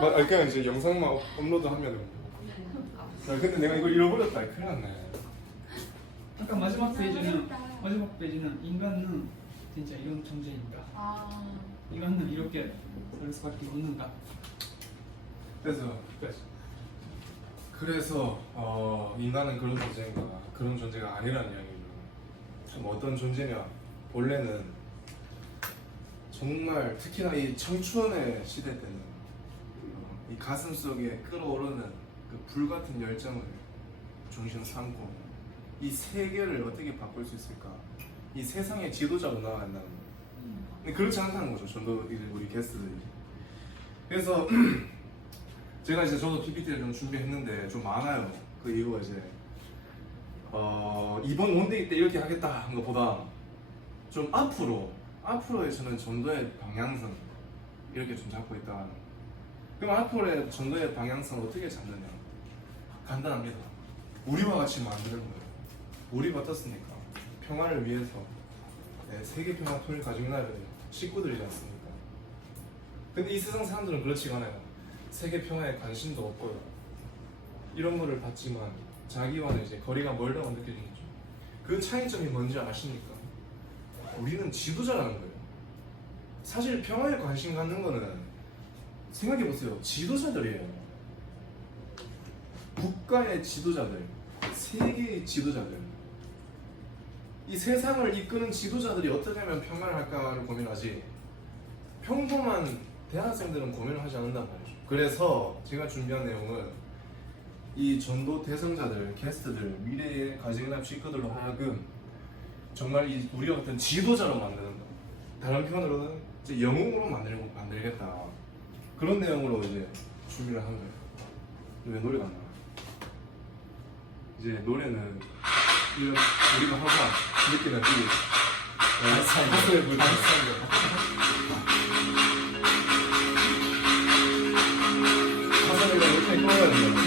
그냥 이제 영상만 업로드하면. 근데 내가 이걸 잃어버렸다. 큰일 났네. 아까 마지막 페이지는 인간은 진짜 이런 존재인가? 인간은 이렇게 살 수밖에 없는가? 그래서 인간은 그런 존재인가? 그런 존재가 아니라는 이야기죠. 참 어떤 존재냐? 본래는 정말 특히나 이 청춘의 시대 때는 이 가슴 속에 끓어오르는 그 불같은 열정을 중심 삼고 이 세계를 어떻게 바꿀 수 있을까? 이 세상의 지도자로 나아간다는 거예요. 근데 그렇지 않다는 거죠. 전도 우리 게스트들이. 그래서 제가 이제 저도 PPT를 좀 준비했는데 좀 많아요. 그 이유가 이제 이번 원데이 때 이렇게 하겠다 한 것보다 좀 앞으로의 저는 전도의 방향성 이렇게 좀 잡고 있다. 그럼 앞으로의 전도의 방향성을 어떻게 잡느냐? 간단합니다. 우리와 같이 만드는 거예요. 우리가 어떻습니까? 평화를 위해서 세계 평화 통일 가족 나라의 식구들이지 않습니까? 근데 이 세상 사람들은 그렇지가 않아요. 세계 평화에 관심도 없고요. 이런 거를 봤지만 자기와는 이제 거리가 멀다고 느껴지는 거죠. 그 차이점이 뭔지 아십니까? 우리는 지도자라는 거예요. 사실 평화에 관심 갖는 거는 생각해보세요. 지도자들이에요. 국가의 지도자들, 세계의 지도자들. 이 세상을 이끄는 지도자들이 어떻게 하면 평화를 할까를 고민하지 평범한 대학생들은 고민을 하지 않는단 말이죠. 그래서 제가 준비한 내용은 이 전도 대상자들, 게스트들, 미래의 가정이나 식구들로 하여금 정말 이 우리와 같은 지도자로 만드는 거. 다른 표현으로는 이제 영웅으로 만들겠다. 그런 내용으로 이제 준비를 한 거예요. 왜 노래가 안 나와? 이제 노래는 이런 우리가 항상 느끼는 이 가사의 물 가사를 이렇게 꺼야 된다.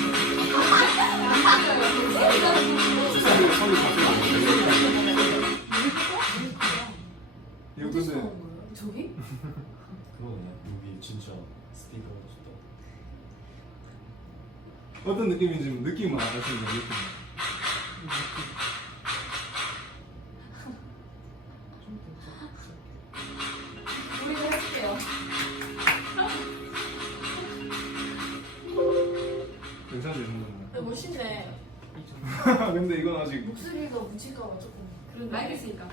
이거 근데 저기? 그거거든요. 여기 진짜 스피커가 좋다. 어떤 느낌인지 느낌만 아시는 거 느낌. 우리도 해줄게요. 괜찮지 정도는. 멋있네. 근데 이건 아직 목소리가 묻힐까봐 조금. 그런데 알겠으니까.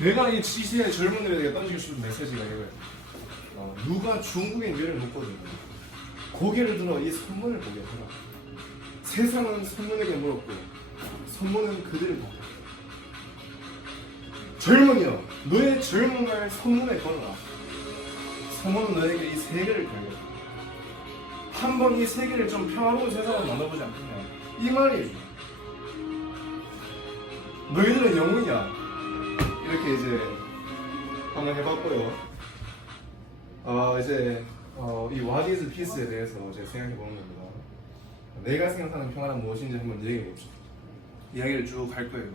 내가 이 시세의 젊은이들에게 던지고 싶은 메시지가 이거예요. 누가 중국의 미래를 묻거든요. 고개를 들어 이 선문을 보게 하라. 세상은 선문에게 물었고 선문은 그들을 받았다. 젊은이여, 너의 젊음을 선문에 걸어라. 선문은 너에게 이 세계를 걸겠다. 한번 이 세계를 좀 평화로운 세상으로 만들어보지 않겠냐. 이 말이에요. 너희들은 영웅이야. 이렇게 이제 한번 해봤고요. 이제 이 What is Peace에 대해서 이제 생각해보는 겁니다. 내가 생각하는 평화는 무엇인지 한번 얘기해봅시다. 이야기를 쭉 할 거예요.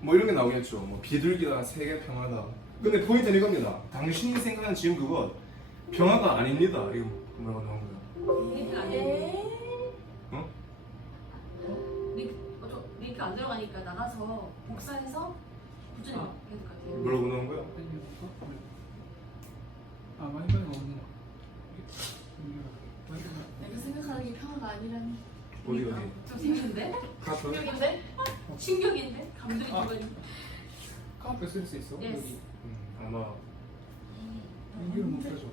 뭐 이런 게 나오겠죠. 뭐 비둘기다, 세계 평화다. 근데 포인트는 이겁니다. 당신이 생각하는 지금 그것 평화가 아닙니다. 이거 뭐라고 나온 거야? 링크 안 돼. 어? 링크 안 들어가니까 나가서 복사해서 도전해 해야 될 것 같아요. 뭐라고 나온 거야? 와이파이가 없는 거. 내가 생각하는 게 평화가 아니라니. 어디? 좀 재밌는데? 카프? 충격인데? 충격인데? 감독이 두번이. 카페 쓸 수 있어? Yes. 여기. 아마 여기를 못 펴줘.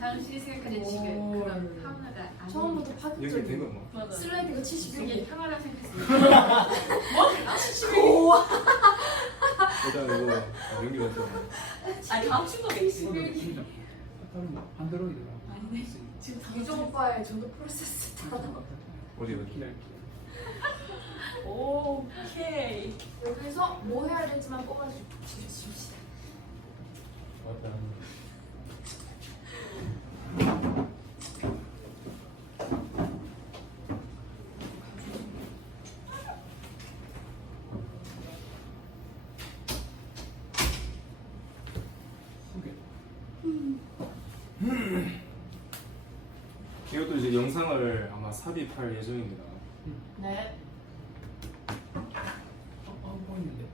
당신이 생각하는 지금 오. 그런 평화가 아닌 처음부터 여기 파격적인. 된 거 뭐? 맞아. 슬라이드가 76개. 이게 평화라고 생각했어요. 일단 이거 연결해서 아니 다음 친구가 있어. 진짜 다른 거 안드로이드가. 아니네. 지금 강정 오빠의 전도 프로세스 다. 어디 어디? 기다려. 오케이. 여기서 뭐 해야 될지만 뽑아주십시다. 소개. 이것도 이제 영상을 아마 삽입할 예정입니다. 네. 보이는데.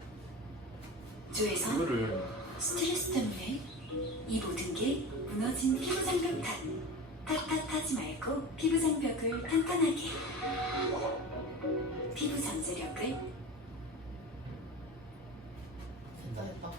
조에서 이거를 스트레스 때문에 이 모든 게 무너진 피부장벽 탓하지 말고 피부장벽을 탄탄하게 피부 잠재력을 됐다.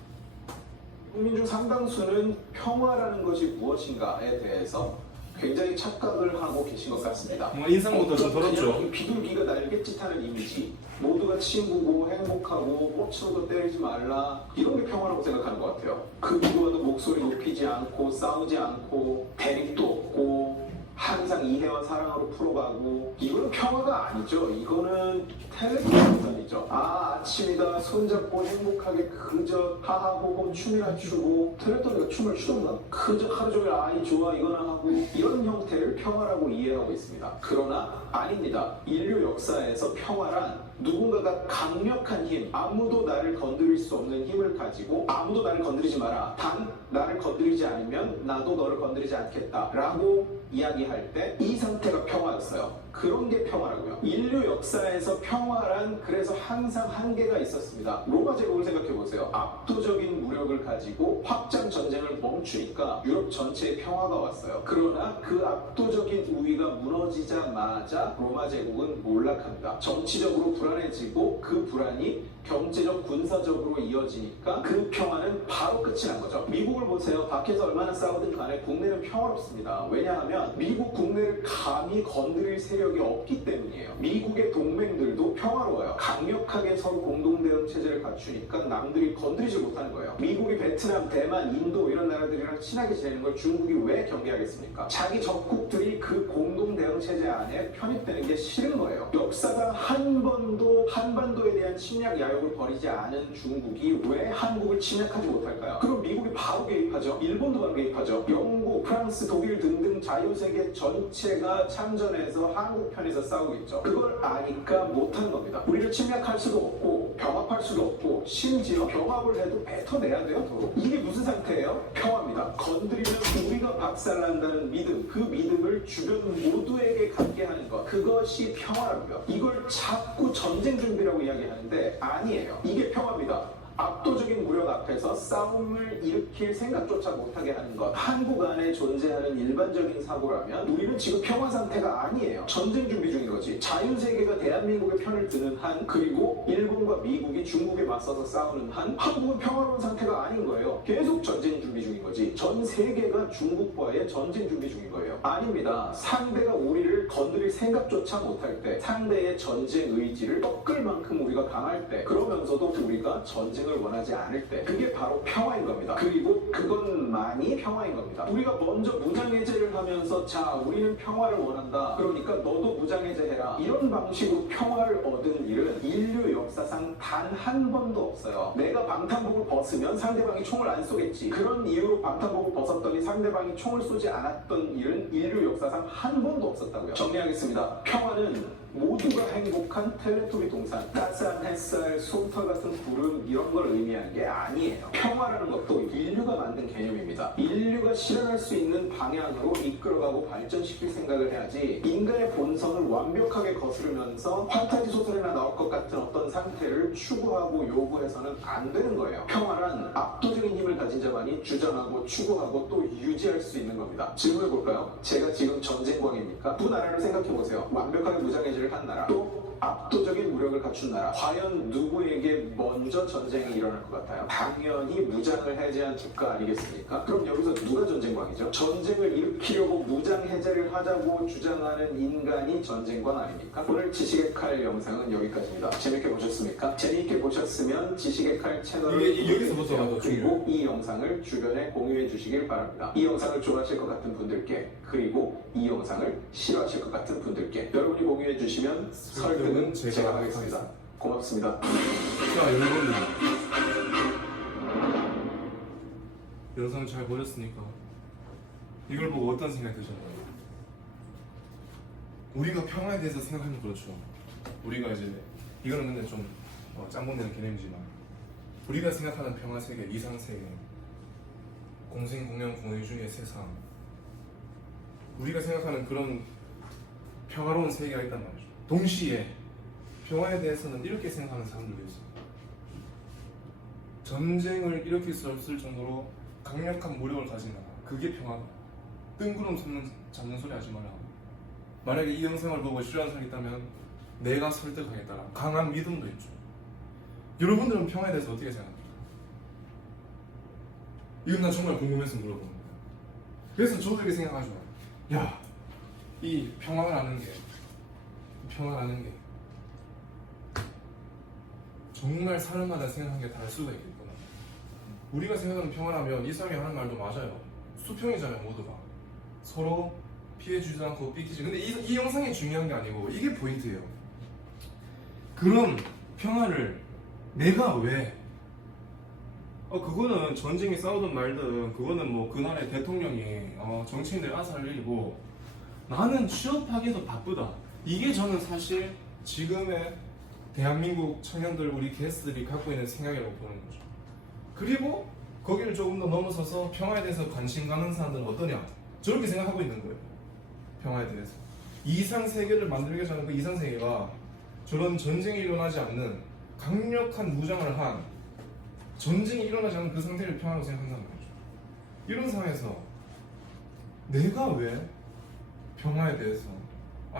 국민 중 상당수는 평화라는 것이 무엇인가에 대해서 굉장히 착각을 하고 계신 것 같습니다. 뭔가 인상부터 좀 더럽죠. 그냥 비둘기가 날갯짓하는 이미지, 모두가 친구고 행복하고 꽃으로도 때리지 말라, 이런 게 평화라고 생각하는 것 같아요. 그 누구와도 목소리 높이지 않고 싸우지 않고 대립도 없고 항상 이해와 사랑으로 풀어가고, 이거는 평화가 아니죠. 이거는 텔레비전이죠. 아침이다 손잡고 행복하게 그저 하하호호 춤이나 추고, 텔레비전이가 춤을 추던가 그저 하루 종일 아이 좋아 이거나 하고, 이런 형태를 평화라고 이해하고 있습니다. 그러나 아닙니다. 인류 역사에서 평화란 누군가가 강력한 힘, 아무도 나를 건드릴 수 없는 힘을 가지고 아무도 나를 건드리지 마라, 단 나를 건드리지 않으면 나도 너를 건드리지 않겠다 라고 이야기할 때 이 상태가 평화였어요. 그런 게 평화라고요. 인류 역사에서 평화란 그래서 항상 한계가 있었습니다. 로마 제국을 생각해 보세요. 압도적인 무력을 가지고 확장 전쟁을 멈추니까 유럽 전체에 평화가 왔어요. 그러나 그 압도적인 우위가 무너지자마자 로마 제국은 몰락합니다. 정치적으로 불안해지고 그 불안이 경제적 군사적으로 이어지니까 그 평화는 바로 끝이 난 거죠. 미국을 보세요. 밖에서 얼마나 싸우든 간에 국내는 평화롭습니다. 왜냐하면 미국 국내를 감히 건드릴 세력이 없기 때문이에요. 미국의 동맹들도 평화로워요. 강력하게 서로 공동대응 체제를 갖추니까 남들이 건드리지 못하는 거예요. 미국이 베트남, 대만, 인도 이런 나라들이랑 친하게 지내는 걸 중국이 왜 경계하겠습니까? 자기 적국들이 그 공동대응 체제 안에 편입되는 게 싫은 거예요. 역사가 한 번도 한반도에 대한 침략 야욕을 벌이지 않은 중국이 왜 한국을 침략하지 못할까요? 그럼 미국이 바로 개입하죠. 일본도 바로 개입하죠. 영국, 프랑스, 독일 등등 자유세계 전체가 참전해서 한국 편에서 싸우고 있죠. 그걸 아니까 못하는 겁니다. 우리를 침략할 수도 없고 병합할 수도 없고 심지어 병합을 해도 뱉어내야 돼요. 서로. 이게 무슨 상태예요? 평화입니다. 건드리면 우리가 박살난다는 믿음, 그 믿음을 주변 모두에게 갖게 하는 것, 그것이 평화라고요. 이걸 자꾸 전쟁 준비라고 이야기하는데 아니에요. 이게 평화입니다. 압도적인 무력 앞에서 싸움을 일으킬 생각조차 못하게 하는 것, 한국 안에 존재하는 일반적인 사고라면 우리는 지금 평화 상태가 아니에요. 전쟁 준비 중인 거지. 자유세계가 대한민국의 편을 드는 한, 그리고 일본과 미국이 중국에 맞서서 싸우는 한, 한국은 평화로운 상태가 아닌 거예요. 계속 전쟁 준비 중인 거지. 전 세계가 중국과의 전쟁 준비 중인 거예요. 아닙니다. 상대가 우리를 건드릴 생각조차 못할 때, 상대의 전쟁 의지를 꺾을 만큼 우리가 강할 때, 그러면서도 우리가 전쟁 을 원하지 않을 때, 그게 바로 평화인 겁니다. 그리고 그것만이 평화인 겁니다. 우리가 먼저 무장해제를 하면서 자 우리는 평화를 원한다, 그러니까 너도 무장해제해라, 이런 방식으로 평화를 얻은 일은 인류 역사상 단 한 번도 없어요. 내가 방탄복을 벗으면 상대방이 총을 안 쏘겠지, 그런 이유로 방탄복을 벗었더니 상대방이 총을 쏘지 않았던 일은 인류 역사상 한 번도 없었다고요. 정리하겠습니다. 평화는 모두가 행복한 텔레토비 동산, 따스한 햇살, 솜털 같은 구름, 이런 걸 의미하는 게 아니에요. 평화라는 것도 인류가 만든 개념입니다. 인류가 실현할 수 있는 방향으로 이끌어가고 발전시킬 생각을 해야지, 인간의 본성을 완벽하게 거스르면서 판타지 소설에나 나올 것 같은 어떤 상태를 추구하고 요구해서는 안 되는 거예요. 평화란 압도적인 힘을 가진 자만이 주장하고 추구하고 또 유지할 수 있는 겁니다. 질문해볼까요? 제가 지금 전쟁광입니까? 두 나라를 생각해보세요. 완벽하게 무장해제를 한 나라, 또 압도적인 무력을 갖춘 나라. 과연 누구에게 먼저 전쟁이 일어날 것 같아요? 당연히 무장을 해제한 국가 아니겠습니까? 그럼 여기서 누가 전쟁광이죠? 전쟁을 일으키려고 무장 해제를 하자고 주장하는 인간이 전쟁광 아닙니까? 오늘 지식의 칼 영상은 여기까지입니다. 재밌게 보셨습니까? 재밌게 보셨으면 지식의 칼 채널을 이게 여기서부터가 더 그리고 이 영상을 주변에 공유해 주시길 바랍니다. 이 영상을 좋아하실 것 같은 분들께, 그리고 이 영상을 싫어하실 것 같은 분들께 여러분이 공유해 주시면 설득은 제가 하겠습니다. 고맙습니다. 자, 여러분 영상 잘 보셨으니까 이걸 보고 어떤 생각이 드셨나요? 우리가 평화에 대해서 생각하면 그렇죠. 우리가 이제 이거는 근데 좀 짱본되는 개념이지만, 우리가 생각하는 평화 세계, 이상 세계, 공생공양 공의주의 세상, 우리가 생각하는 그런 평화로운 세계가 있단 말이죠. 동시에 평화에 대해서는 이렇게 생각하는 사람들도 있어요. 전쟁을 일으킬 수 없을 정도로 강력한 무력을 가진 나라, 그게 평화다. 뜬구름 잡는 소리 하지 마라. 만약에 이 영상을 보고 싫어하는 사람이 있다면 내가 설득하겠다라 강한 믿음도 있죠. 여러분들은 평화에 대해서 어떻게 생각합니까? 이건 난 정말 궁금해서 물어보는 거야. 그래서 저도 이렇게 생각하죠. 야, 이 평화라는 게 정말 사람마다 생각하는 게 다를 수가 있겠구나. 우리가 생각하는 평화라면 이 사람이 하는 말도 맞아요. 수평이잖아요, 모두가. 서로 피해주지도 않고 삐끼지. 근데 이 영상이 중요한 게 아니고 이게 포인트예요. 그럼 평화를 내가 왜? 그거는 전쟁이 싸우든 말든 그거는 뭐 그날의 대통령이 정치인들 알아서 할 일이고, 나는 취업하기도 바쁘다. 이게 저는 사실 지금의 대한민국 청년들, 우리 게스트들이 갖고 있는 생각이라고 보는 거죠. 그리고 거기를 조금 더 넘어서서 평화에 대해서 관심 가는 사람들은 어떠냐? 저렇게 생각하고 있는 거예요. 평화에 대해서. 이상세계를 만들고자 하는 그 이상세계가 저런 전쟁이 일어나지 않는 강력한 무장을 한, 전쟁이 일어나지 않는 그 상태를 평화라고 생각한다는 거죠. 이런 상황에서 내가 왜 평화에 대해서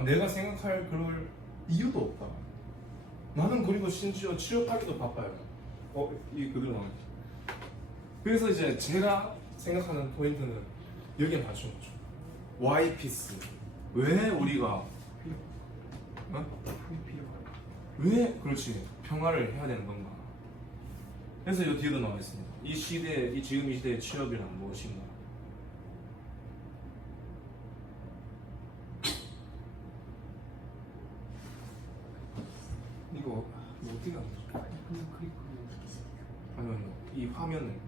내가 생각할 그럴 이유도 없다. 나는 그리고 심지어 취업하기도 바빠요. 이 그대로 나와요. 그래서 이제 제가 생각하는 포인트는 여기에 맞춘 거죠. Why peace? 왜 우리가 왜 그렇지 평화를 해야 되는 건가? 그래서 이 뒤에도 나와 있습니다. 이 시대, 지금 이 시대의 취업이란 무엇인가? 이거 어떻게 하는 거죠? 그냥 클릭. 아니요, 이 화면을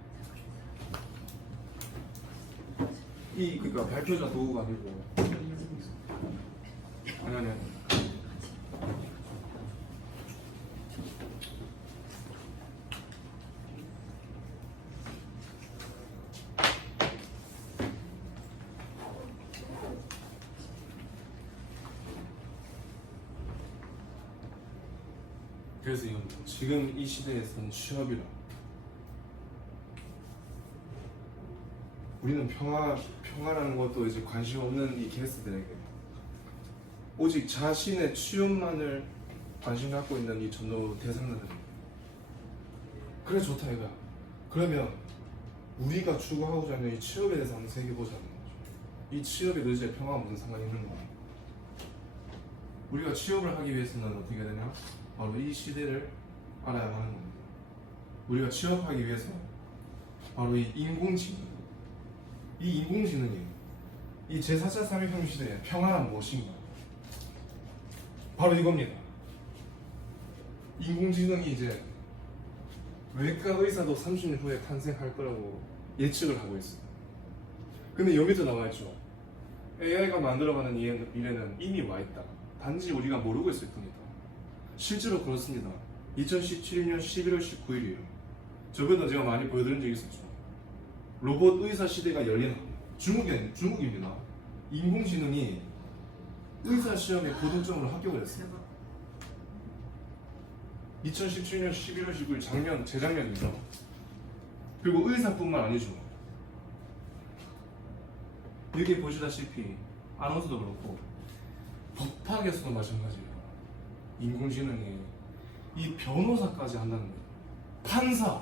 그러니까 발표자 도구가 아니고 아니. 그래서 이건 지금 이 시대에서는 취업이라. 우리는 평화라는 것도 이제 관심 없는 이 게스트들에게 오직 자신의 취업만을 관심 갖고 있는 이 전도 대상자들에게 그래 좋다 이거야. 그러면 우리가 추구하고자 하는 이 취업에 대해서 한번 생각해보자는 거죠. 이 취업에 도대체 평화가 무슨 상관이 있는 거야? 우리가 취업을 하기 위해서는 어떻게 해야 되냐? 바로 이 시대를 알아야 하는 겁니다. 우리가 취업하기 위해서 바로 이 인공지능, 이 인공지능이 이 제4차 산업혁명 시대의 평화란 무엇인가? 바로 이겁니다. 인공지능이 이제 외과 의사도 30년 후에 탄생할 거라고 예측을 하고 있어요. 근데 여기 밑에 나와 있죠. AI가 만들어가는 미래는 이미 와 있다. 단지 우리가 모르고 있을 뿐이다. 실제로 그렇습니다. 2017년 11월 19일이에요. 저번에도 제가 많이 보여드린 적이 있었죠. 로봇 의사 시대가 열리는 중국입니다. 인공지능이 의사 시험에 고등점으로 합격을 했어요. 2017년 11월 19일 재작년이죠. 그리고 의사뿐만 아니죠. 여기 보시다시피 아나운서도 그렇고 법학에서도 마찬가지예요. 인공지능이 이 변호사까지 한다는 거예요. 판사.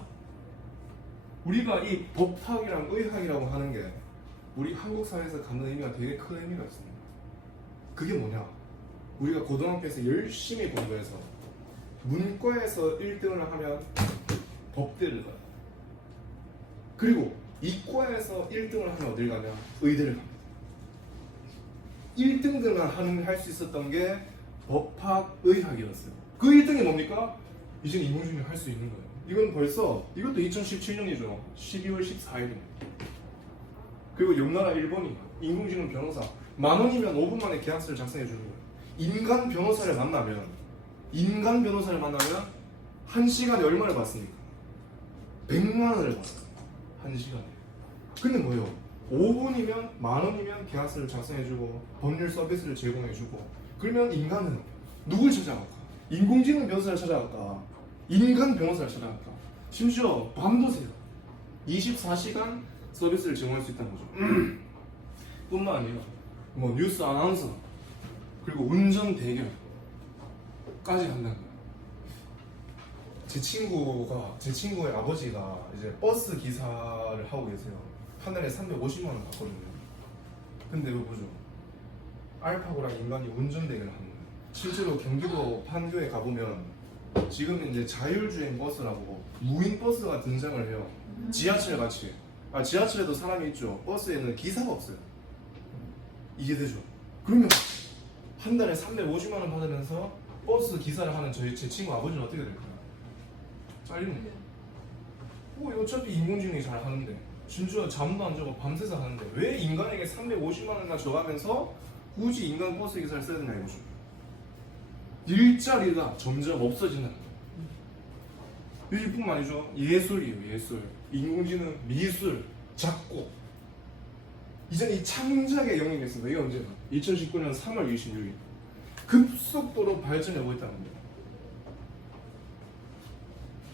우리가 이 법학이랑 의학이라고 하는 게 우리 한국 사회에서 갖는 의미가 되게 큰 의미가 있습니다. 그게 뭐냐? 우리가 고등학교에서 열심히 공부해서 문과에서 1등을 하면 법대를 가요. 그리고 이과에서 1등을 하면 어딜 가냐? 의대를 갑니다. 1등들만 할 수 있었던 게 법학, 의학이었어요. 그 1등이 뭡니까? 이제 인공지능이 할 수 있는 거예요. 이건 벌써 이것도 2017년이죠. 12월 14일입니다. 그리고 옆나라 일본이 인공지능 변호사 10,000원이면 5분 만에 계약서를 작성해 주는 거예요. 인간 변호사를 만나면 1시간에 얼마를 받습니까? 100만 원을 받아요. 1시간에. 근데 뭐예요? 5분이면 10,000원이면 계약서를 작성해주고 법률 서비스를 제공해주고 그러면 인간은 누굴 찾아갈까? 인공지능 변호사를 찾아갈까? 인간 변호사를 찾아갈까? 심지어 밤도 새요. 24시간 서비스를 제공할 수 있다는 거죠. 뿐만 아니라 뭐 뉴스 아나운서 그리고 운전 대결까지 한다는 거예요. 제 친구의 아버지가 이제 버스 기사를 하고 계세요. 한 달에 350만 원 받거든요. 근데 이거 보죠. 알파고랑 인간이 운전 대결을 하는 거예요. 실제로 경기도 판교에 가보면 지금 이제 자율주행 버스라고 무인 버스가 등장을 해요. 지하철 같이. 지하철에도 사람이 있죠. 버스에는 기사가 없어요. 이해되죠? 그러면 한 달에 350만 원 받으면서 버스 기사를 하는 제 친구 아버지는 어떻게 될까요? 잘리는 거예요. 어차피 인공지능이 잘 하는데 진짜 잠도 안 자고 밤새서 하는데 왜 인간에게 350만 원이나 줘가면서 굳이 인간 버스 기사를 써야 되냐 이거죠. 일자리가 점점 없어지는 거예요. 이뿐만 아니죠. 예술이에요. 예술, 인공지능, 미술, 작곡. 이제는 이 창작의 영역이 있습니다. 이게 언제나 2019년 3월 26일 급속도로 발전하고 있다는 겁니다.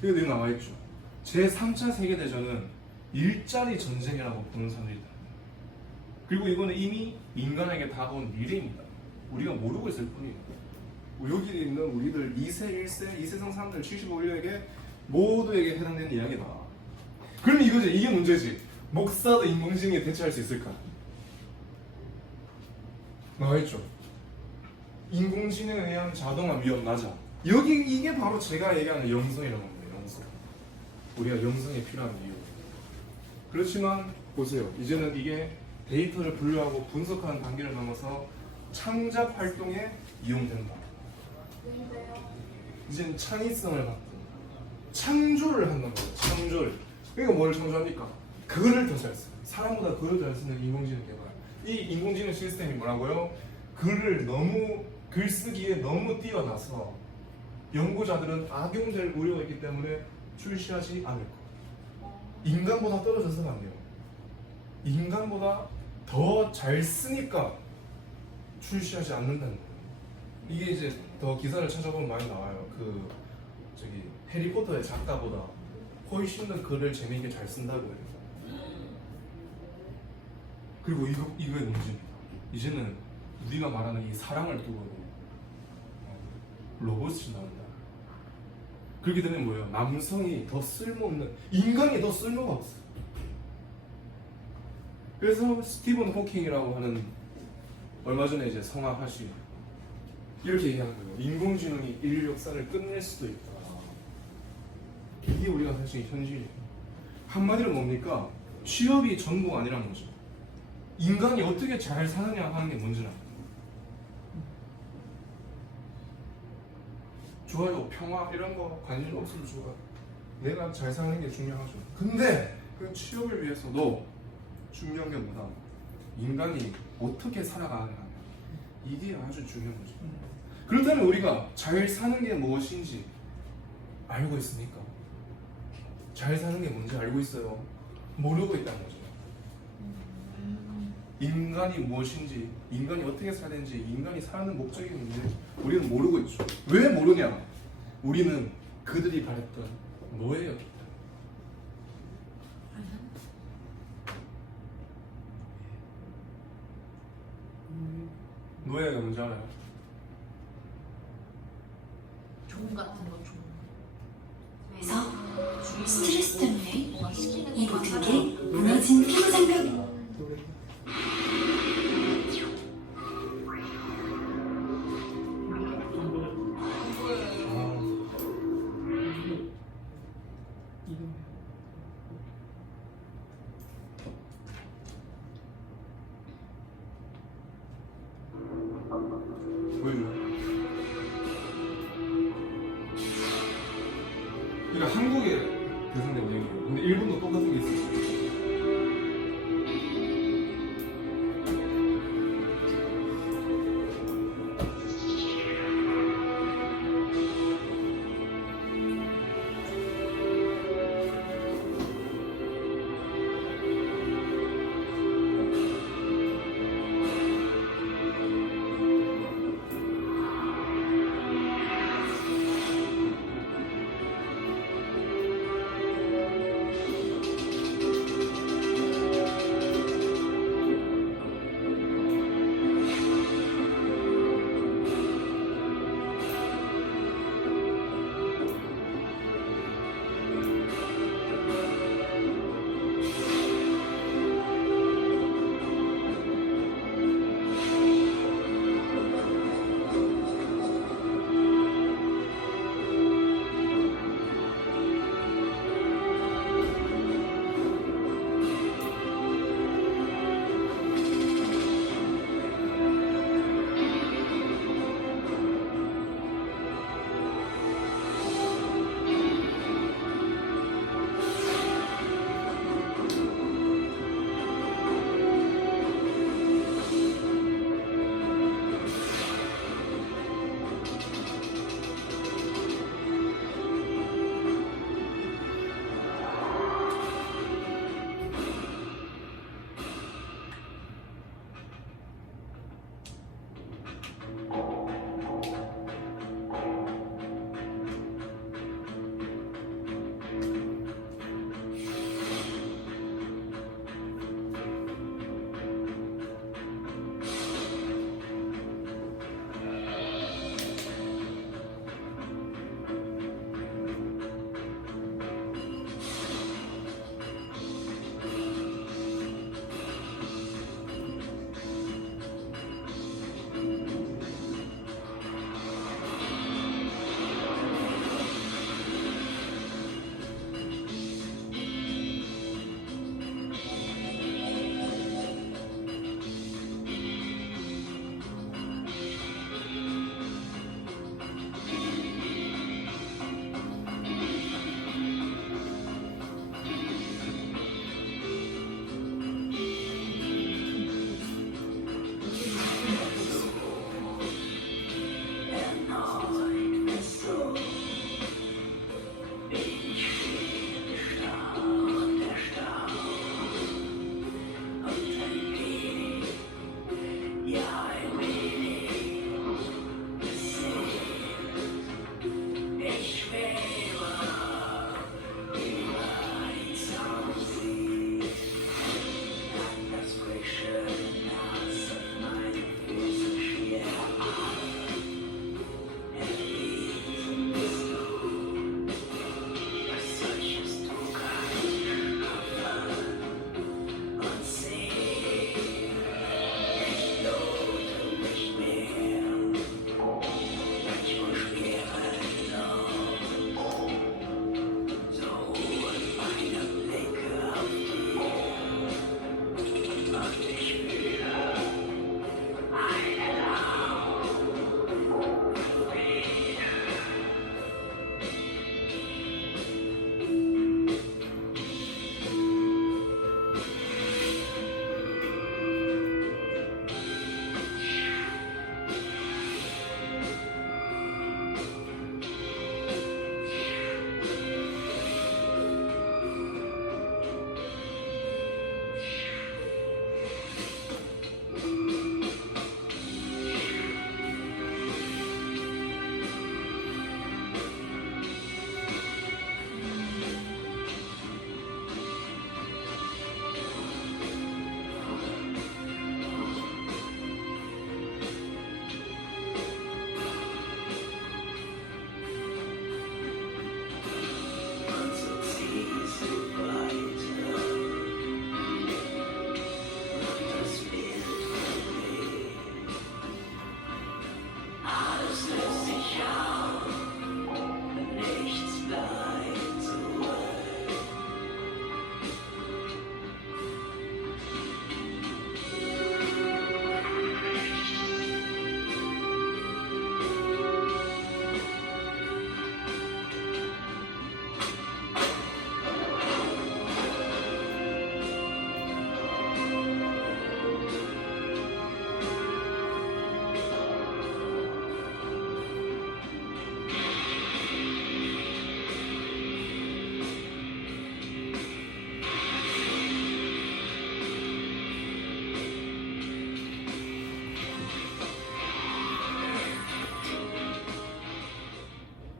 여기 나와있죠. 제3차 세계대전은 일자리 전쟁이라고 보는 사람들이 있다. 그리고 이거는 이미 인간에게 다가온 미래입니다. 우리가 모르고 있을 뿐이에요. 여기 있는 우리들 2세, 1세, 이 세상 사람들 75일에게 모두에게 해당되는 이야기다. 그러면 이거지. 이게 문제지. 목사도 인공지능에 대체할 수 있을까? 나와있죠. 인공지능에 의한 자동화 위험 낮아. 이게 바로 제가 얘기하는 영성이라고 합니다. 영성. 우리가 영성이 필요한 이유. 그렇지만 보세요. 이제는 이게 데이터를 분류하고 분석하는 단계를 넘어서 창작 활동에 이용된다. 이제는 창의성을 갖고 창조를 한다는 거예요. 창조를. 그러니까 뭘 창조합니까? 글을 더 잘 써요. 사람보다 글을 잘 쓰는 인공지능 개발. 이 인공지능 시스템이 뭐라고요? 글쓰기에 너무 뛰어나서 연구자들은 악용될 우려가 있기 때문에 출시하지 않을 거. 인간보다 떨어져서는 안 돼요. 인간보다 더 잘 쓰니까 출시하지 않는다는 거예요. 이게 이제 더 기사를 찾아보면 많이 나와요. 해리포터의 작가보다 훨씬 더 글을 재미있게 잘 쓴다고 해요. 그리고 이거의 문제입니다. 이제는 우리가 말하는 이 사랑을 두고 로봇이 나온다. 그렇게 되면 뭐예요? 남성이 더 쓸모없는, 인간이 더 쓸모가 없어요. 그래서 스티븐 호킹이라고 하는 얼마 전에 이제 성악하신 이렇게 얘기하는 거예요. 인공지능이 인류 역사를 끝낼 수도 있다. 이게 우리가 사실 현실이에요. 한마디로 뭡니까? 취업이 전부가 아니라는 거죠. 인간이 어떻게 잘 사느냐 하는 게 문제라. 좋아요, 평화 이런 거 관심 없어도 좋아. 내가 잘 사는 게 중요하죠. 근데 그 취업을 위해서도 중요한 게 뭐다? 인간이 어떻게 살아가느냐. 이게 아주 중요한 거죠. 그렇다면 우리가 잘 사는 게 무엇인지 알고 있습니까? 잘 사는 게 뭔지 알고 있어요? 모르고 있다는 거죠. 인간이 무엇인지, 인간이 어떻게 살아야 되는지, 인간이 사는 목적이 뭔지 우리는 모르고 있죠. 왜 모르냐? 우리는 그들이 바랬던 노예였기 때문에. 노예가 뭔지 알아요? 종 같은 거 종. 그래서 스트레스 때문에 뭔가 시키는 이 거 모든 하나. 게 무너진 피부 장벽. 보여줘요. 그러니까 한국에 대상된 얘기예요. 근데 일본도 똑같은 게 있어요.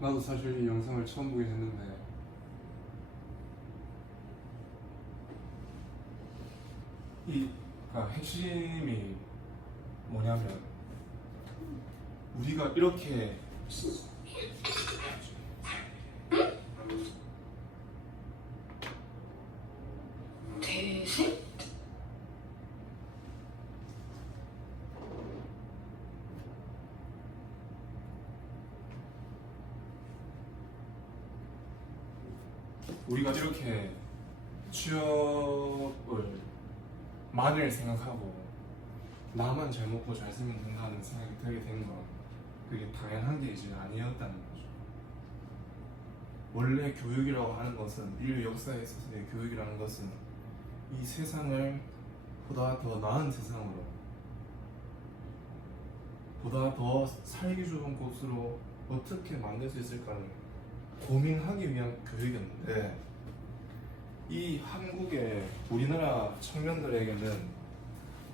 나도 사실 이 영상을 처음 보긴 했는데 이 그러니까 핵심이 뭐냐면 우리가 이렇게 대세? 우리가 이렇게 취업을 만을 생각하고 나만 잘 먹고 잘 살면 된다는 생각이 들게 된 건 그게 당연한 게 이제 아니었다는 거죠. 원래 교육이라고 하는 것은 인류 역사에 있어서의 교육이라는 것은 이 세상을 보다 더 나은 세상으로 보다 더 살기 좋은 곳으로 어떻게 만들 수 있을까를 고민하기 위한 교육이었는데 이 한국의 우리나라 청년들에게는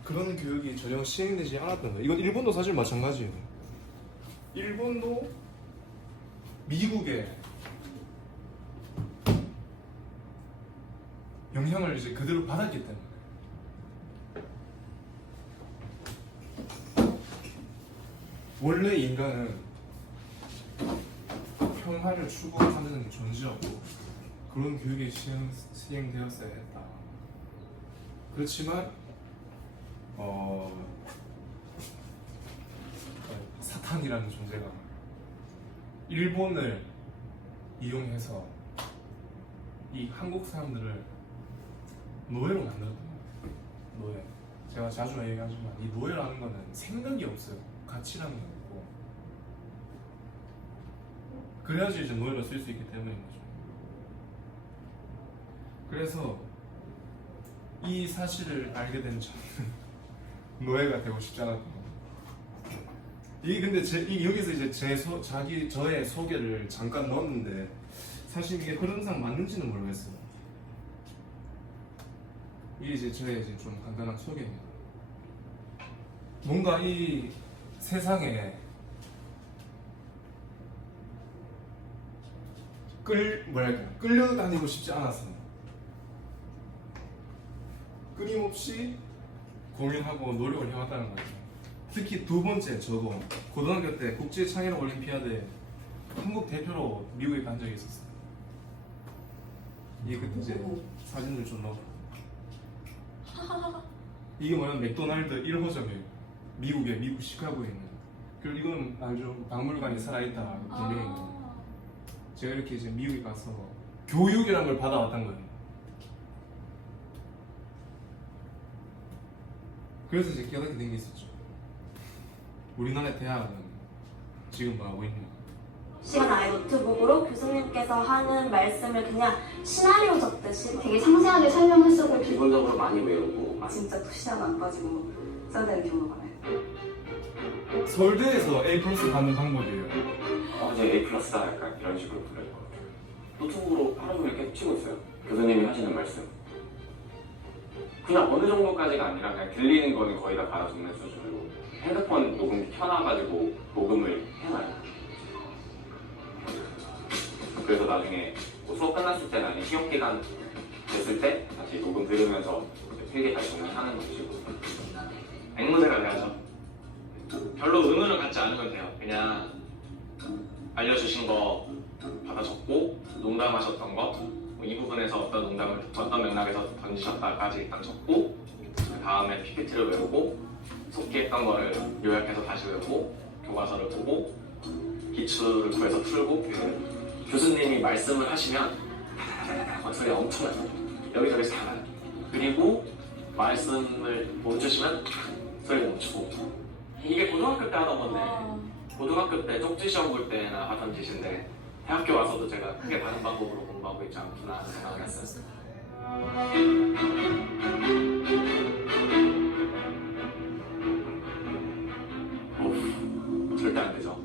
그런 교육이 전혀 시행되지 않았던 거예요. 이건 일본도 사실 마찬가지예요. 일본도 미국의 영향을 이제 그대로 받았기 때문에 원래 인간은 평화를 추구하는 존재였고 그런 교육이 시행되었어야 했다. 그렇지만 사탄이라는 존재가 일본을 이용해서 이 한국 사람들을 노예로 만들었거든요. 노예. 제가 자주 얘기하지만 이 노예라는 거는 생각이 없어요. 가치라는 게 없고. 그래야지 이제 노예로 쓸 수 있기 때문인 거죠. 그래서 이 사실을 알게 된 저는 노예가 되고 싶지 않았고. 이게 근데 여기서 이제 저의 소개를 잠깐 넣었는데 사실 이게 흐름상 맞는지는 모르겠어요. 이게 이제 저의 이제 좀 간단한 소개입니다. 뭔가 이 세상에 끌려다니고 싶지 않았어요. 끊임없이 고민하고 노력을 해왔다는 거죠. 특히 두 번째, 저도 고등학교 때 국제 창의력 올림피아드에 한국 대표로 미국에 간 적이 있었어요. 이게 그때 이제 사진들 좀 넣어. 이게 뭐냐면 맥도날드 1호점이에요. 미국 시카고에 있는. 그리고 이건 아주 박물관이 살아있다 분명해요. 제가 이렇게 이제 미국에 가서 교육이라는 걸 받아왔던 거예요. 그래서 이제 깨닫게 된 게 있었죠. 우리나라 대학은 지금 뭐 하고 있냐? 시간 아예 노트북으로 교수님께서 하는 말씀을 그냥 시나리오 적듯이 되게 상세하게 설명했어도 기본적으로 많이 배우고 진짜 또 시간 안 빠지고 써야 되는 경우가 많아요. 서울대에서 A+ 받는 방법이에요. 어제 A+, 약간 이런 식으로 부를 것 같아요. 노트북으로 하루 종일 계속 치고 있어요. 교수님이 하시는 말씀. 그냥 어느 정도까지가 아니라 그냥 들리는 거는 거의 다 받아 적는 수준으로 핸드폰 녹음기 켜놔가지고 녹음을 해놔요. 그래서 나중에 뭐 수업 끝났을 때나 아니면 시험 기간 됐을 때 다시 녹음 들으면서 필기 다시 정리하는 방식으로 앵무새가 돼야죠. 별로 의문을 갖지 않으면 돼요. 그냥 알려주신 거 받아 적고 농담하셨던 거 이 부분에서 어떤 농담을 어떤 맥락에서 던지셨다까지 일단 적고 그 다음에 PPT를 외우고 속기했던 거를 요약해서 다시 외우고 교과서를 보고 기출을 구해서 풀고 교수님이 말씀을 하시면 소리 엄청 나요. 여기저기서 다 나요. 그리고 말씀을 멈추시면 소리 멈추고. 이게 고등학교 때 하던 건데 고등학교 때 쪽지 시험 볼 때나 하던 짓인데 대학교 와서도 제가 크게 다른 방법으로 공부하고 있지 않구나 하는 생각을 했어요. 절대 안 되죠.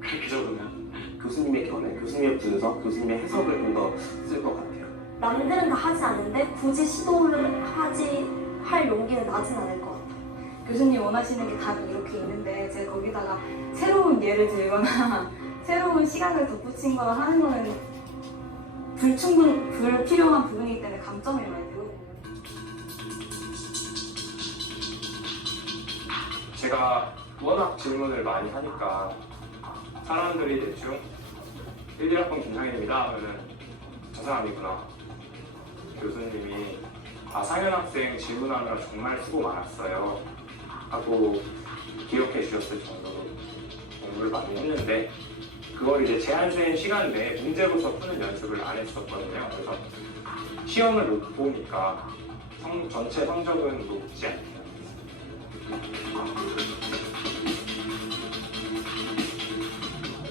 그렇게 적으면 교수님의 견해, 교수님의 분석, 교수님의 해석을 좀 더 쓸 것 같아요. 남들은 다 하지 않는데 굳이 시도를 할 용기는 나진 않을 것 같아요. 교수님 원하시는 게 답이 이렇게 있는데 제가 거기다가 새로운 예를 들거나 새로운 시각을 덧붙인 거나 하는 거는 불필요한 부분이기 때문에 감점이 많이 되고. 제가 워낙 질문을 많이 하니까 사람들이 대충 1, 1학번 김상현입니다 하면은 저 사람이구나. 교수님이 상현 학생 질문하느라 정말 수고 많았어요 하고 기억해 주셨을 정도로 공부를 많이 했는데 그걸 이제 제한된 시간 내에 문제부터 푸는 연습을 안 했었거든요. 그래서 시험을 못 보니까 전체 성적은 높지 않아요.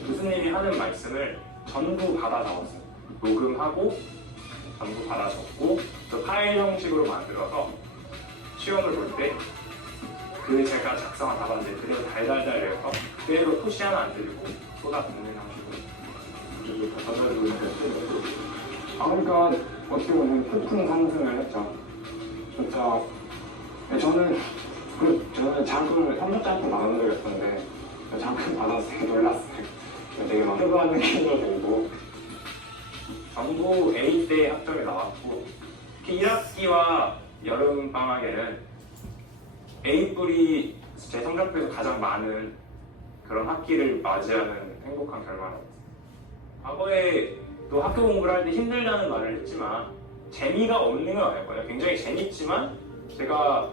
교수님이 하는 말씀을 전부 받아 적었어요. 녹음하고 전부 받아 적고 그 파일 형식으로 만들어서 시험을 볼 때 그 제가 작성한 답안지 그대로 달달달 외워서 그대로 토시 하나 안 들고 쏟아붓는 형식으로 전달해보는 그러니까 어떻게 보면 폭풍 상승을 했죠. 진짜 저는 장학금을 3년 받은 적이 없었는데 장학금 받았을 때 놀랐어요. 되게 막 해부하는 기분도 들고 전부 A대 학점이 나왔고 특히 1학기와 여름방학에는 A뿔이 제 성적표에서 가장 많은 그런 학기를 맞이하는 행복한 결과라고 했어요. 과거에 또 학교 공부를 할 때 힘들다는 말을 했지만 재미가 없는 건 아닐 거예요. 굉장히 재밌지만 제가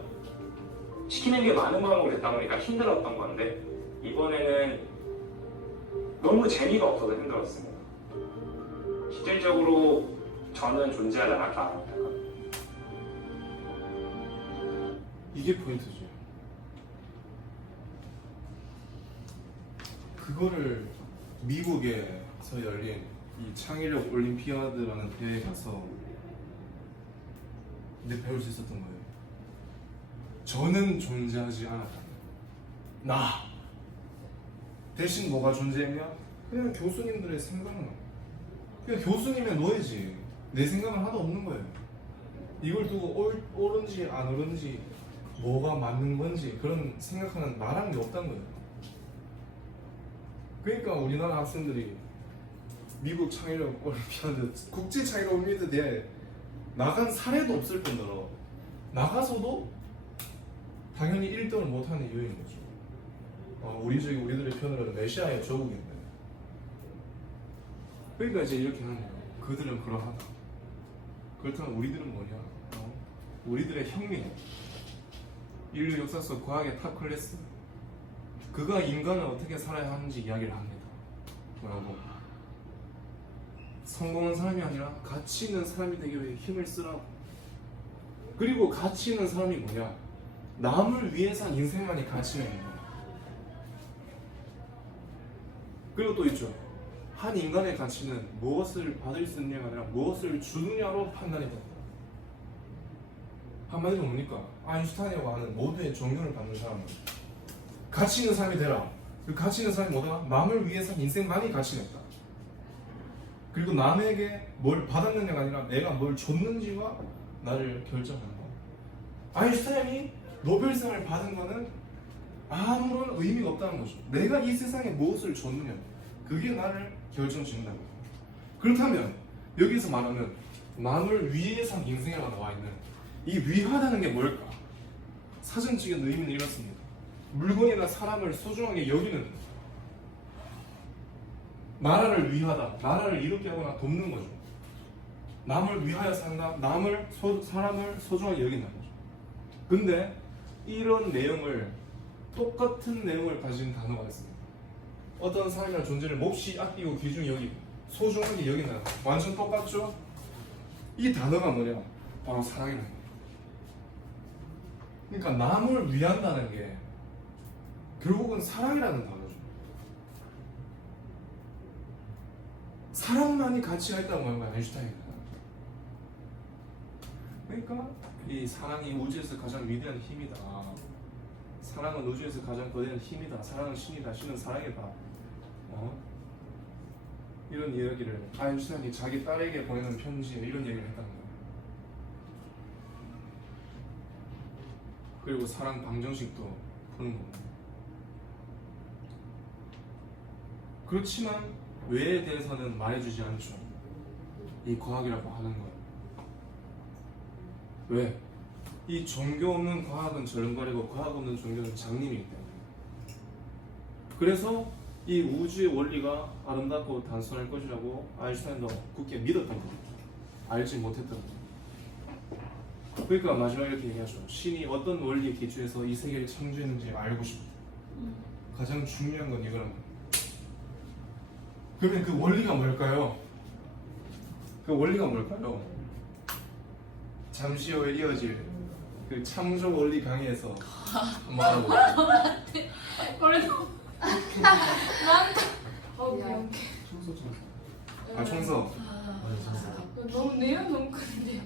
시키는 게 많은 과목을 했다 보니까 힘들었던 건데 이번에는 너무 재미가 없어서 힘들었습니다. 실질적으로 저는 존재하지 않았다 알았거든요. 이게 포인트죠. 그거를 미국에서 열린 이 창의력 올림피아드라는 대회에 가서 배울 수 있었던 거예요. 저는 존재하지 않았다. 나 대신 뭐가 존재했냐? 그냥 교수님들의 생각만. 그냥 교수님의 노예지. 내 생각은 하나도 없는 거예요. 이걸 두고 옳은지 안 옳은지 뭐가 맞는 건지 그런 생각하는 나란 게 없다는 거예요. 그러니까 우리나라 학생들이 미국 창의력 올림피아드, 국제 창의력 올림피아드 대회에 나간 사례도 없을 뿐더러 나가서도 당연히 1등을 못하는 이유인 거죠. 우리들의 편으로는 메시아의 조국인데. 그러니까 이제 이렇게 하는 거예요. 그들은 그러하다. 그렇다면 우리들은 뭐냐? 우리들의 형님, 인류 역사 속 과학의 탑 클래스. 그가 인간을 어떻게 살아야 하는지 이야기를 합니다. 뭐라고? 성공한 사람이 아니라 가치 있는 사람이 되기 위해 힘을 쓰라고. 그리고 가치 있는 사람이 뭐냐? 남을 위해 산 인생만이 가치는 거야. 그리고 또 있죠. 한 인간의 가치는 무엇을 받을 수 있느냐가 아니라 무엇을 주느냐로 판단이 된다. 한마디로 뭡니까? 아인슈타인이라고 하는 모두의 존경을 받는 사람은 가치 있는 사람이 되라. 그 가치 있는 사람이 뭐다? 남을 위해 산 인생만이 가치가 있다. 그리고 남에게 뭘 받았느냐가 아니라 내가 뭘 줬는지가 나를 결정한다. 아인슈타인이 노벨상을 받은 거는 아무런 의미가 없다는 거죠. 내가 이 세상에 무엇을 줬느냐, 그게 나를 결정짓는다고. 그렇다면 여기서 말하는 남을 위해 산 인생이라고 나와 있는 이 위하다는 게 뭘까? 사전적인 의미는 이렇습니다. 물건이나 사람을 소중하게 여기는, 나라를 위하다, 나라를 이롭게 하거나 돕는 거죠. 남을 위하여 산다, 사람을 소중하게 여긴다는 거죠. 근데 이런 내용을, 똑같은 내용을 가진 단어가 있습니다. 어떤 사람이나 존재를 몹시 아끼고 귀중히 여기고 소중하게 여긴다는 거. 완전 똑같죠? 이 단어가 뭐냐? 바로 사랑이라는 거예요. 그러니까 남을 위한다는 게 결국은 사랑이라는 단어죠. 사랑만이 가치가 있다고 하는 거야, 아인슈타인은. 그러니까 이 사랑이 우주에서 가장 위대한 힘이다. 사랑은 우주에서 가장 거대한 힘이다. 사랑은 신이다. 신은 사랑이다. 이런 이야기를 아인슈타인이 자기 딸에게 보내는 편지에 이런 얘기를 했다는 거예요. 그리고 사랑 방정식도 푸는 겁니다. 그렇지만 왜에 대해서는 말해주지 않죠. 이 과학이라고 하는 건. 왜? 이 종교 없는 과학은 절름발이고 과학 없는 종교는 장님이기 때문에. 그래서 이 우주의 원리가 아름답고 단순할 것이라고 아인슈타인도 굳게 믿었던 겁니다. 알지 못했던 겁니다. 그러니까 마지막에 이렇게 얘기하죠. 신이 어떤 원리에 기초해서 이 세계를 창조했는지 알고 싶다. 가장 중요한 건 이거란 말이에요. 그러면 그 원리가 뭘까요? 그 원리가 뭘까요? 잠시 후에 이어질 그 창조 원리 강의에서 한번 알아볼게요. 그래도 미안. 청소. 아 청소. 너무 내용 너무 큰데.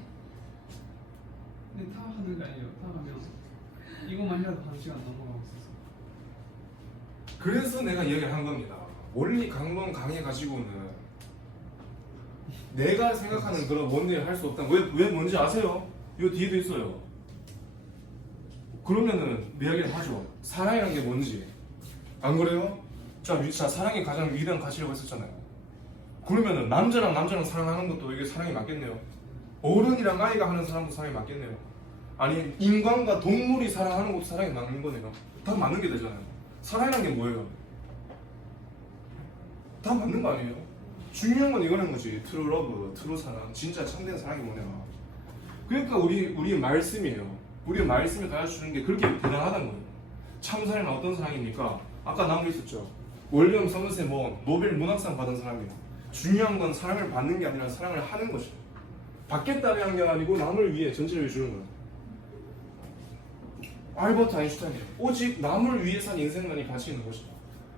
근데 다 하는 게 아니에요. 다 하면 이것만 해도 1시간 넘어가고 있었어. 그래서 내가 이야기를 한 겁니다. 원리 강론 강의 가지고는 내가 생각하는 그런 원리를 할 수 없다. 왜 뭔지 아세요? 이 뒤에도 있어요. 그러면은 이야기를 하죠. 사랑이라는 게 뭔지. 안 그래요? 자, 사랑이 가장 위대한 가치라고 했었잖아요. 그러면은 남자랑 사랑하는 것도 이게 사랑이 맞겠네요. 어른이랑 아이가 하는 사랑도 사랑이 맞겠네요. 아니 인간과 동물이 사랑하는 것도 사랑이 맞는 거네요. 다 맞는 게 되잖아요. 사랑이란 게 뭐예요? 다 맞는 거 아니에요? 중요한 건 이거는 거지. 트루 러브, 트루 사랑, 진짜 참된 사랑이 뭐냐. 그러니까 우리의 말씀이에요. 우리의 말씀이 가르쳐주는 게 그렇게 대단하다는 거예요. 참 사랑은 어떤 사랑입니까? 아까 나온 게 있었죠. 월리엄 서머셋 노벨 문학상 받은 사람이에요. 중요한 건 사랑을 받는 게 아니라 사랑을 하는 것이에요. 받겠다는 게 아니고 남을 위해 전체를 위해 주는 거예요. 알버트 아인슈타인이에요. 오직 남을 위해 산 인생만이 가치 있는 것이다.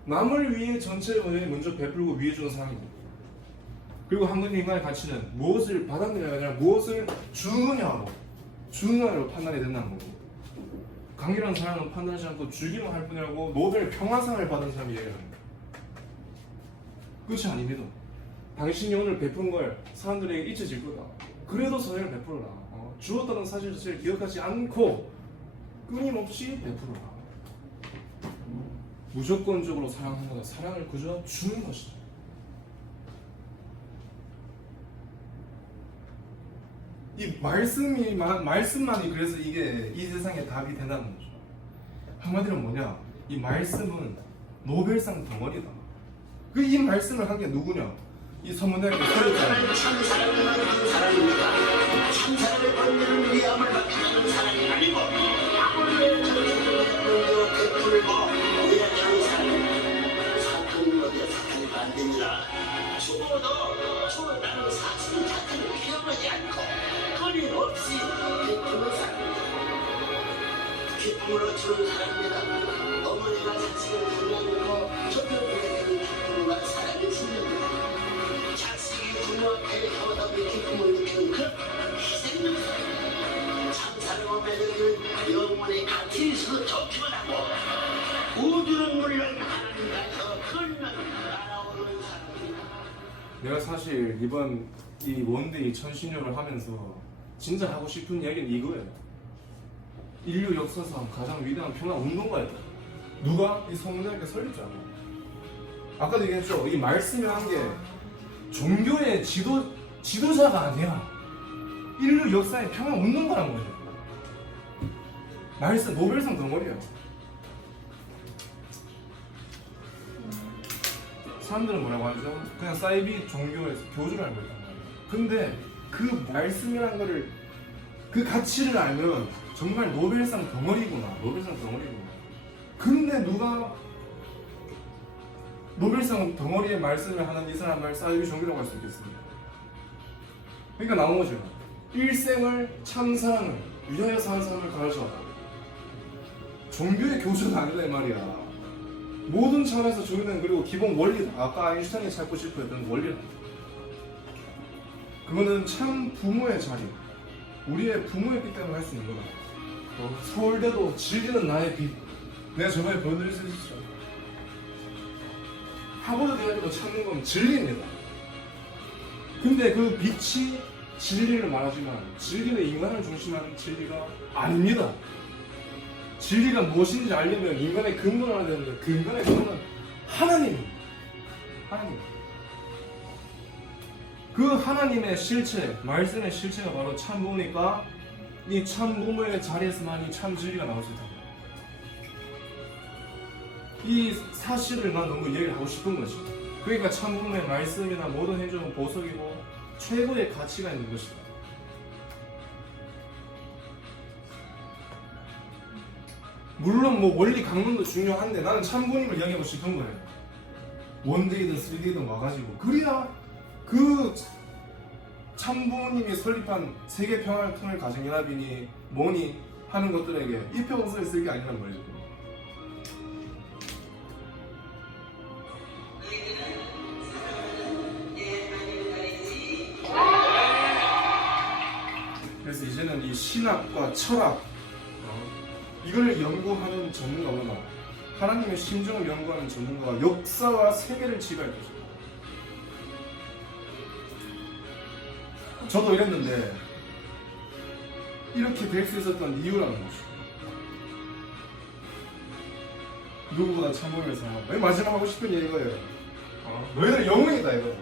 남을 위해 전체를 먼저 베풀고 위해 주는 사람입니다. 그리고 한 번 인간의 가치는 무엇을 받았느냐가 아니라 무엇을 주느냐로 판단이 된다는 거고, 강렬한 사랑은 판단하지 않고 주기만 할 뿐이라고 노벨 평화상을 받은 사람이 얘기합니다. 끝이 아닙니다. 당신이 오늘 베푼 걸 사람들에게 잊혀질 거다. 그래도 선행을 베풀어라. 주었다는 사실 자체를 기억하지 않고 끊임없이 베풀어라. 무조건적으로 사랑하는 것은 사랑을 그저 주는 것이다. 이 말씀만이 그래서 이게 이 세상의 답이 된다는 거죠. 한마디로 뭐냐? 이 말씀은 노벨상 덩어리다. 그 이 말씀을 한 게 누구냐? 이 서문대학교 설교자. 참 사랑만큼 사랑입니다. 참 사랑을 건드는 위험을 막히는 사랑이 아니고 아무리 저리도 베풀고 우연한 사랑. 사탄은 어디에 사탄이 만듭니다. 죽어도 나는 사탄 자체를 피하지 않고 끊임없이 베푸는 사람입니다. 기쁨으로 주는 사람입니다. 어머니가 자식을 불러놓고 저녁에 기쁨과 사랑을 짓는다. 자식이 부모 앞에 혀다 기쁨을 느끼는 그 희생력 사랑. 참 사랑을 맺는 영혼의 가치에서도 좋기만 하고 우주는 물론 하나님께서 흘러 날아오는 사람입니다. 내가 사실 이번 이 원데이 천신료를 하면서 진짜 하고 싶은 이야기는 이거예요. 인류 역사상 가장 위대한 평화 운동가였다. 누가? 이 서문대학교 설립자고. 아까도 얘기했죠. 이 말씀이라는 게 종교의 지도자가 아니야. 인류 역사의 평화 운동가란 거예요. 말씀 노벨상 덩어리야. 사람들은 뭐라고 하죠? 그냥 사이비 종교에서 교주를 알고 있단 말이에요. 근데 그 말씀이라는 거를, 그 가치를 알면 정말 노벨상 덩어리구나. 노벨상 덩어리구나. 근데 누가 노벨상 덩어리의 말씀을 하는 이 사람을 사이비 종교라고 할 수 있겠습니까? 그러니까 나온 거죠. 일생을 참사랑을 위하여 사는 사람을 가르쳐라. 종교의 교주가 아니다 이 말이야. 모든 차원에서 종교는 그리고 기본 원리다. 아까 아인슈타인이 찾고 싶어 했던 원리다. 그거는 참 부모의 자리, 우리의 부모의 빛 때문에 할 수 있는 거다. 서울대도 즐기는 나의 빛. 내가 저번에 보여드릴 수 있었죠. 하버드 대학에도 찾는 건 진리입니다. 근데 그 빛이 진리를 말하지만 진리는 인간을 중심한 진리가 아닙니다. 진리가 무엇인지 알려면 인간의 근본을 알아야 되는데 그 인간의 근본은 하나님입니다. 하나님. 그 하나님의 실체, 말씀의 실체가 바로 참부모니까 이 참부모의 자리에서만 이 참진리가 나올 수 있다. 이 사실을 난 너무 이야기를 하고 싶은 거지. 그러니까 참부모의 말씀이나 모든 행정은 보석이고 최고의 가치가 있는 것이다. 물론 뭐 원리 강론도 중요한데 나는 참부모님을 이야기하고 싶은 거예요. 원데이든 3데이든 와가지고 그래야 그 참부모님이 설립한 세계 평화를 통해 가정연합이니 뭐니 하는 것들에게 이평선을 쓸 게 아니란 말이죠. 그래서 이제는 이 신학과 철학 이걸 연구하는 전문가보다 하나님의 심정을 연구하는 전문가가 역사와 세계를 지배할 것입니다. 저도 이랬는데 이렇게 될 수 있었던 이유라는 것이죠. 누구보다 참으면서 맨 마지막 하고 싶은 얘기 이거예요. 너희들 영웅이다 이거.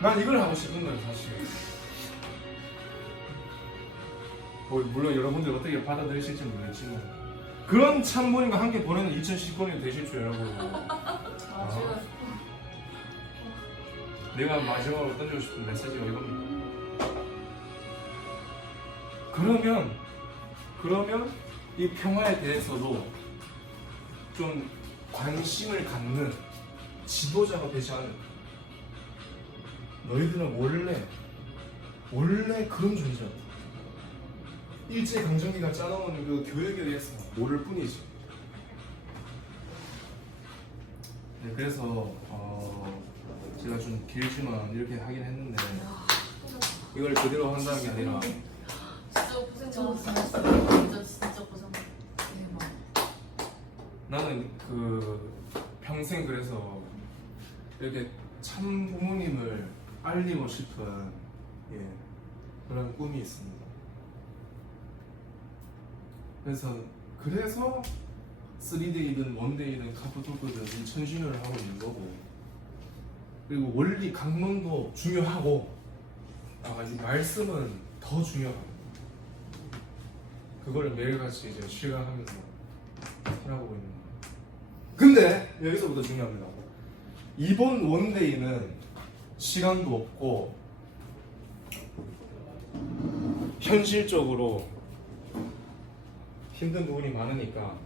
난 이걸 하고 싶은 거예요 사실. 물론 여러분들 어떻게 받아들이실지 모르겠지만 그런 참부모님과 함께 보내는 2019년이 되실 줄 여러분. 내가 마지막으로 던지고 싶은 메시지가 이겁니다. 그러면 이 평화에 대해서도 좀 관심을 갖는 지도자가 되지 않을까. 너희들은 원래 그런 존재야. 일제강점기가 짜놓은 그 교육에 대해서 모를 뿐이지. 네, 그래서 제가 좀 길지만 이렇게 하긴 했는데 이걸 그대로 한다는 게 아니라 진짜 고생하셨어요. 진짜 고생. 나는 그 평생 그래서 이렇게 참 부모님을 알리고 싶은 그런 꿈이 있습니다. 그래서 3데이든 1데이든 카프토크든 이 천신을 하고 있는 거고, 그리고 원리 강론도 중요하고 이 말씀은 더 중요하고 그걸 매일같이 이제 실감하면서 살아보고 있는 거예요. 근데 여기서부터 중요합니다. 이번 원데이는 시간도 없고 현실적으로 힘든 부분이 많으니까